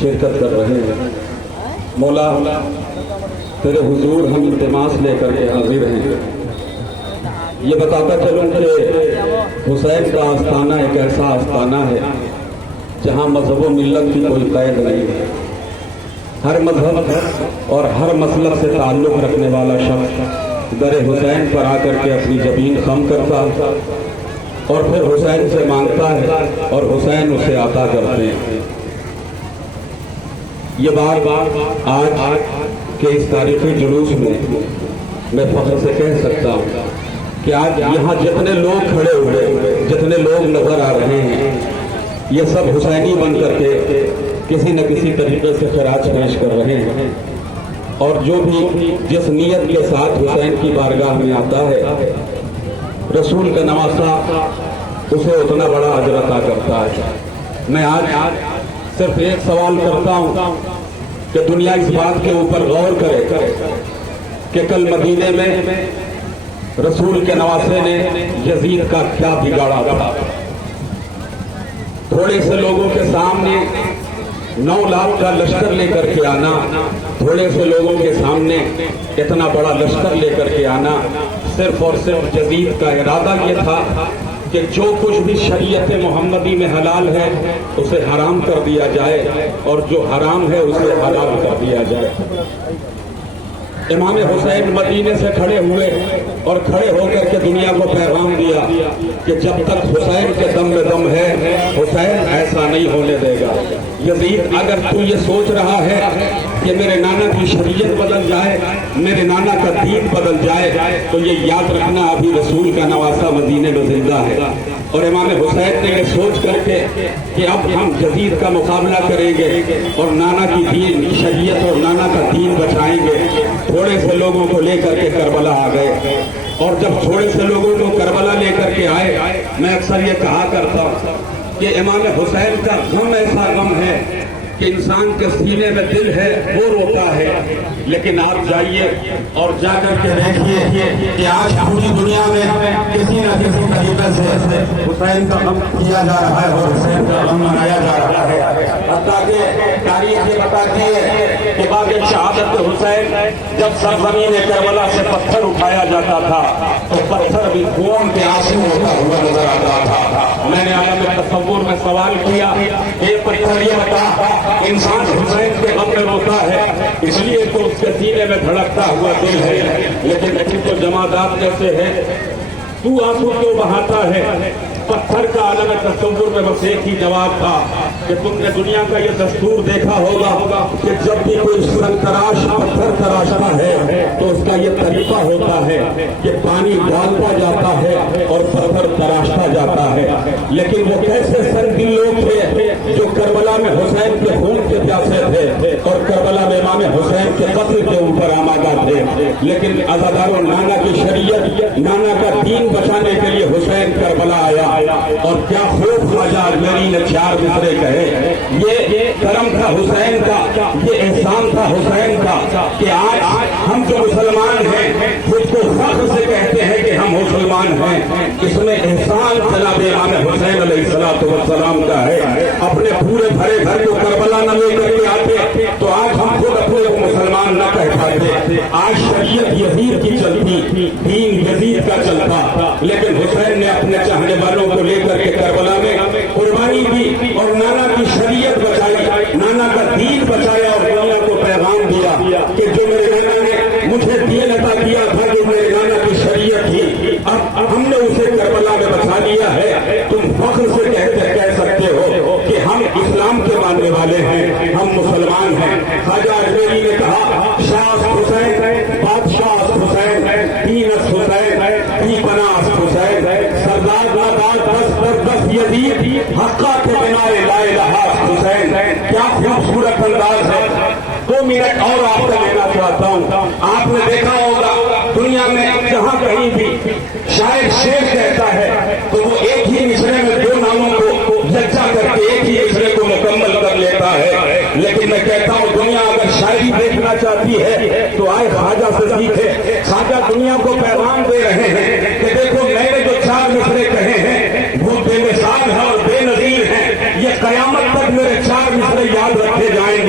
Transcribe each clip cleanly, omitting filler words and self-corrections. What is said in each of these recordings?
शिरकत कर रहे हैं। मौला तेरे हुजूर हम इल्तिमास लेकर के हाजिर हैं। ये बताता चलूं कि हुसैन का आस्थाना एक ऐसा आस्थाना है जहां मजहब व मिल्लत की कोई कैद नहीं है। हर मजहब और हर मसलब से ताल्लुक़ रखने वाला शख्स दर हुसैन पर आकर के अपनी ज़मीन खम करता और फिर हुसैन से मांगता है और हुसैन उसे अता करते हैं। ये बार आज के इस तारीखी जुलूस में मैं फख्र से कह सकता हूँ कि आज यहाँ जितने लोग खड़े हुए, जितने लोग नजर आ रहे हैं, ये सब हुसैनी बन करके किसी न किसी तरीके से खराज पेश कर रहे हैं। और जो भी जिस नीयत के साथ हुसैन की बारगाह में आता है, रसूल का नवासा उसे उतना बड़ा अजर अता करता है। मैं आज सिर्फ एक सवाल करता हूँ कि दुनिया इस बात के ऊपर गौर करे कि कल मदीने में रसूल के नवासे ने यजीद का क्या बिगाड़ा था। थोड़े से लोगों के सामने 9 लाख का लश्कर लेकर के आना, थोड़े से लोगों के सामने इतना बड़ा लश्कर लेकर के आना, सिर्फ और सिर्फ यजीद का इरादा ये था कि जो कुछ भी शरीयत मोहम्मदी में हलाल है उसे हराम कर दिया जाए और जो हराम है उसे हलाल कर दिया जाए। इमाम हुसैन मदीने से खड़े हुए और खड़े होकर के दुनिया को पैगाम दिया कि जब तक हुसैन के दम में दम है, हुसैन ऐसा नहीं होने देगा। यजीद, अगर तू ये सोच रहा है कि मेरे नाना की शरीयत बदल जाए, मेरे नाना का दीन बदल जाए, तो ये याद रखना अभी रसूल का नवासा मदीने में जिंदा है। और इमाम हुसैन ने ये सोच करके कि अब हम यजीद का मुकाबला करेंगे और नाना की दीन शरीयत और नाना का दीन बचाएंगे, थोड़े से लोगों को लेकर के करबला आ गए। और जब थोड़े से लोगों को करबला लेकर के आए, मैं अक्सर ये कहा करता हूँ कि इमाम हुसैन का गम ऐसा गम है कि इंसान के सीने में दिल है वो रोता है। लेकिन आप जाइए और जाकर के देखिए कि आज पूरी दुनिया में किसी न किसी तरीके से हुसैन का गम किया जा रहा है और हुसैन का गम मनाया जा रहा है। तारीख ये बताती है कि बाद शहादत हुसैन जब सरजमीन करबला से पत्थर उठाया जाता था तो पत्थर भी खून के आंसू होता हुआ नजर आता था। मैंने आलम तसव्वुर में सवाल किया, एक पत्थर ये बता, इंसान हुसैन के गम में रोता है इसलिए तो उसके सीने में धड़कता हुआ दिल है, लेकिन तो जमादात कैसे है, तू आंसू क्यों बहाता है? पत्थर का आलम तसव्वुर में बस एक ही जवाब था कि तुमने दुनिया का ये दस्तूर देखा होगा कि जब भी कोई सरतराश पत्थर तराशता है तो उसका ये तरीका होता है कि पानी डालता जाता है और पत्थर तराशता जाता है। लेकिन वो कैसे संगीन लोग थे जो करबला में हुसैन के खून के प्यासे थे और करबला में इमाम हुसैन के कत्ल के ऊपर आमादा थे। लेकिन अज़ादारों, नाना की शरीयत, नाना का दीन बचाने के लिए हुसैन करबला आया और क्या खूब ख्वाजा अजमेरी ने 4 मिसरे कहे। ये करम था हुसैन का, ये एहसान था हुसैन का कि आज हम जो मुसलमान हैं खुद को फख्र से कहते हैं कि हम मुसलमान हैं। इसमें एहसान जनाब इमाम हुसैन अलैहिस्सलातु वस्सलाम का है। अपने पूरे भरे घर को करबला न लेकर के आते तो आज हम खुद अपने को मुसलमान न कह पाते। आज शरीयत यजीद की चलती, दीन यजीद का चलता, लेकिन हुसैन ने अपने चाहने वालों को लेकर के करबला में कुर्बानी दी और नाना की शरीयत बचाई, नाना का दीन बचाया और दुनिया को पैगाम दिया कि जो मेरे नाना ने मुझे दीन अता किया था कि मेरे नाना की शरीयत थी, अब हमने उसे करबला में बचा लिया है। तुम फख्र से कह सकते हो कि हम इस्लाम के मानने वाले हैं, हम मुसलमान हैं। ख्वाजा अजमेरी ने कहा, शाह हुसैन, बादशाह हुसैन, दीनस हुसैन, दीपनास हुसैन, सरदार दस यजीद हक्का के बनाए लाए रहा हुसैन। क्या खूबसूरत अंदाज है। 2 मिनट और आपको लेना चाहता हूँ। आपने देखा होगा दुनिया में जहाँ कहीं भी शायद शेर कहता है तो वो एक ही मिसरे में 2 नामों को यज्जा करके एक ही मिसरे को मुकम्मल कर लेता है। लेकिन मैं कहता हूँ दुनिया अगर शायरी देखना चाहती है तो आए ख्वाजा से सीखे। ख्वाजा दुनिया को पैगाम दे रहे हैं कि देखो मैंने जो 4 मिसरे कहे हैं वो बेमिसाल है और बेनजीर हैं। ये कयामत तक मेरे 4 मिसरे याद रखे जाएंगे।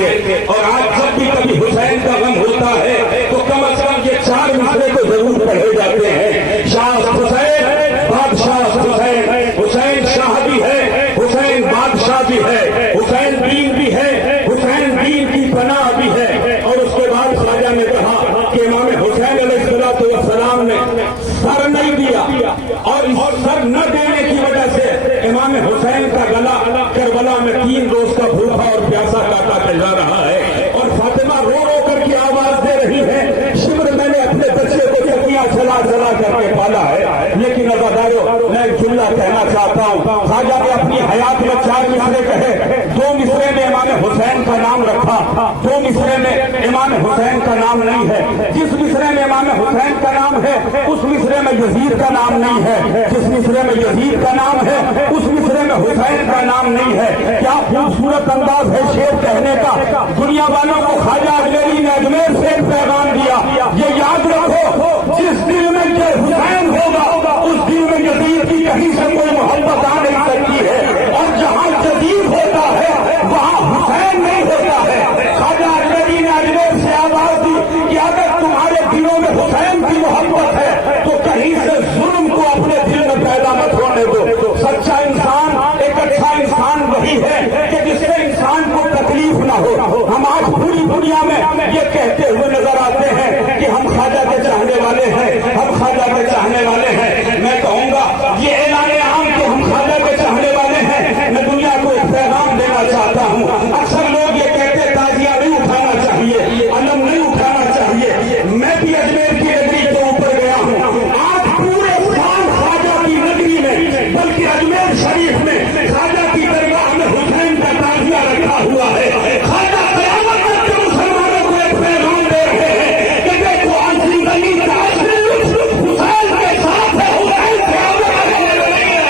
میں 3 روز کا بھوکا اور پیاسا کاٹا چلا رہا ہے اور فاطمہ رو رو کر کے آواز دے رہی ہے شبر میں نے اپنے بچے کو چکیاں چلا چلا کر کے پالا ہے. لیکن عزادارو میں ایک جملہ کہنا چاہتا ہوں. خواجہ نے اپنی حیات میں 4 مصرے کہے. 2 مصرے میں امام حسین کا نام رکھا, 2 مصرے میں امام حسین کا نام نہیں ہے. جس مصرے میں امام حسین کا نام ہے اس مصرے میں یزید کا نام نہیں ہے. جس مصرے میں یزید کا نام ہے اس مصرے میں حسین کا نام نہیں ہے. کیا خوبصورت انداز ہے شعر کہنے کا. دنیا والوں کو خواجہ اجمیری نے اجمیر سے ایک پیغام دیا, یہ یاد رکھو جس دل میں یہ حسین ہوگا اس دل میں یزید کی کہیں سے کوئی محبت آ نہیں سکتی ہے, اور جہاں یزید ہوتا ہے وہاں حسین نہیں ہوتا ہے. خواجہ اجمیری نے اجمیر سے آواز دی کہ اگر تمہارے دلوں میں حسین کی محبت ہے تو کہیں سے ظلم کو اپنے دل میں پیدا مت ہونے دو. سچا انسان, ایک اچھا انسان وہی ہے کہ جس سے انسان کو تکلیف نہ ہو. ہم آج پوری دنیا میں یہ کہتے ہوئے نظر آتے ہیں کہ ہم خواجہ کے چاہنے والے ہیں, ہم خواجہ کے چاہنے والے ہیں. میں کہوں گا یہ اعلان عام کہ ہم خواجہ کے چاہنے والے ہیں, میں دنیا کو ایک پیغام دینا چاہتا ہوں. اکثر لوگ یہ کہتے تازیہ نہیں اٹھانا چاہیے, علم نہیں اٹھانا چاہیے. میں بھی اجمیر کی نگری کے اوپر گیا ہوں. آج پورے سال خواجہ کی نگری میں بلکہ اجمیر شریف میں خواجہ کی درگاہ میں حسین کا تازیہ رکھا ہوا ہے. خواجہ قیامت تک کے مسلمانوں کو ایک پیغام دے رہے ہیں کہ دیکھو آج زندگی کا اصلی لطف حسین کے ساتھ ہے, حسین قیامت نہیں ہے.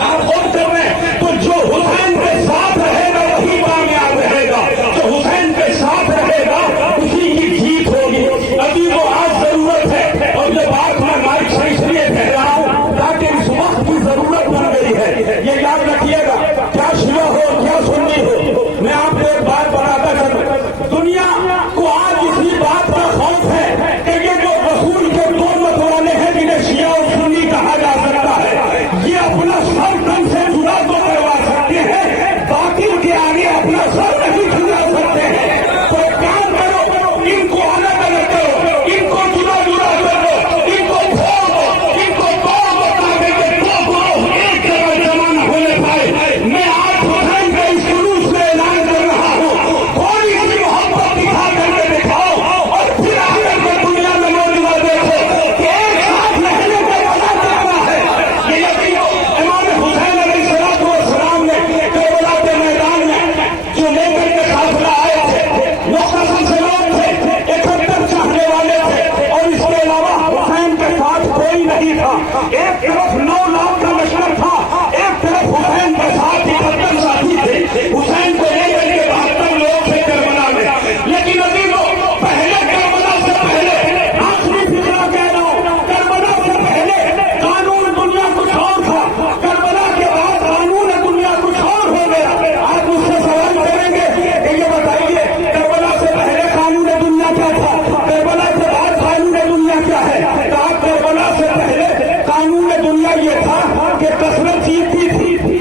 آپ خود کر رہے ہیں تو جو حسین کے ساتھ رہے گا وہی کامیاب رہے گا, جو حسین کے ساتھ رہے گا اسی کی جیت ہوگی. ابھی وہ آج ضرورت ہے, اور یہ بات میں مائک سے اس لیے کہہ رہا ہوں تاکہ اس وقت کی ضرورت بن گئی ہے. یہ یاد رکھیے گا, کیا شیعہ ہو کیا سنی ہو, میں آپ کو ایک بات بتاتا چلوں. دنیا کو آج اسی بات کا خوف ہے کہ یہ جو رسول کے 2 مت والے ہیں جنہیں شیعہ اور سنی کہا جا سکتا ہے, یہ اپنا سر تن سے جدا تو کروا سکتے ہیں, باطل کے آگے اپنا سر نہیں جھکا سکتے ہیں. تو ایک کام کرو, ان کو الگ الگ کرو, ان کو جدا جدا کر دو, ان کو پھوڑ دو, ان کو توڑ دو تاکہ یہ 2 گروہ ایک جگہ جمع نہ ہونے پائے. میں آج حسین کا اس جلوس میں اعلان کر رہا ہوں, تھوڑی سی محبت دکھا کر کے دکھاؤ اور پھر آ کر کے دنیا میں موجودہ دیکھو کہ ایک ساتھ رہنے کا مزہ کرنا ہے. یہ یقین امام حسین علیہ السلام نے کربلا کے میدان میں جو لے کر کے قافلہ آئے تھے, مختصر سے لوگ تھے, 71 چاہنے والے تھے, اور اس کے علاوہ حسین کے ساتھ کوئی نہیں تھا. ایک طرف 9 لاکھ کا لشکر تھا, ایک طرف حسین کے ساتھ 71 ساتھی تھے. حسین کو لے کر کے 72 لوگ تھے کربلا میں. لیکن عزیزوں, پہلے کربلا سے پہلے آخری فکرہ کہہ رہا ہوں, کربلا سے پہلے قانون دنیا کچھ اور تھا, کربلا کے بعد قانون دنیا کچھ اور ہو گیا. آپ مجھ سے سوال کریں گے کہ یہ بتائیے کربلا سے پہلے قانون دنیا کیا تھا, کربلا کے بعد قانون دنیا کیا ہے. کہا کربلا سے پہلے قانون دنیا یہ تھا کہ کثرت جیتتی تھی.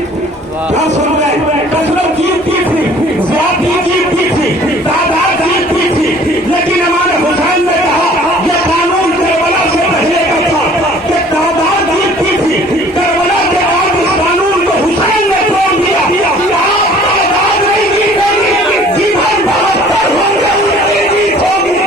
کیا سن رہے ہیں, کثرت جیتتی تھی, زیادتی جیتتی تھی, تعداد جیتتی تھی. لیکن ہمارے حسین نے کہا یہ قانون کربلا سے پہلے کا تھا کہ تعداد جیتتی تھی, کربلا کے بعد اس قانون کو حسین نے توڑ دیا. آپ تعداد نہیں جیتیں گے, جدھر 72 ہوں گے ان کی جیت ہوگی.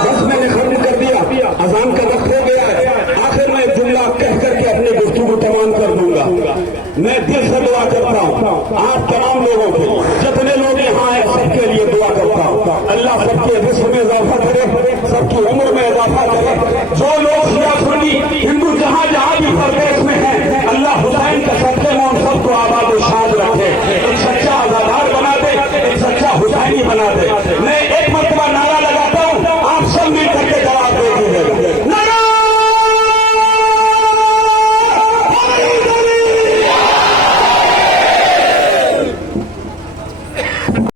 بس میں نے ختم کر دیا, اذان کا وقت ہو گیا ہے. آخر میں جملہ کہہ کر کے اپنی گفتگو تمام کر دوں گا. میں دل سے دعا کرتا ہوں آپ تمام لوگوں کے, جتنے لوگ یہاں ہیں سب کے لیے دعا کرتا ہوں. اللہ سب کے رزق میں اضافہ کرے, سب کی عمر میں اضافہ کرے. جو لوگ شیعہ سنی ہندو جہاں جہاں بھی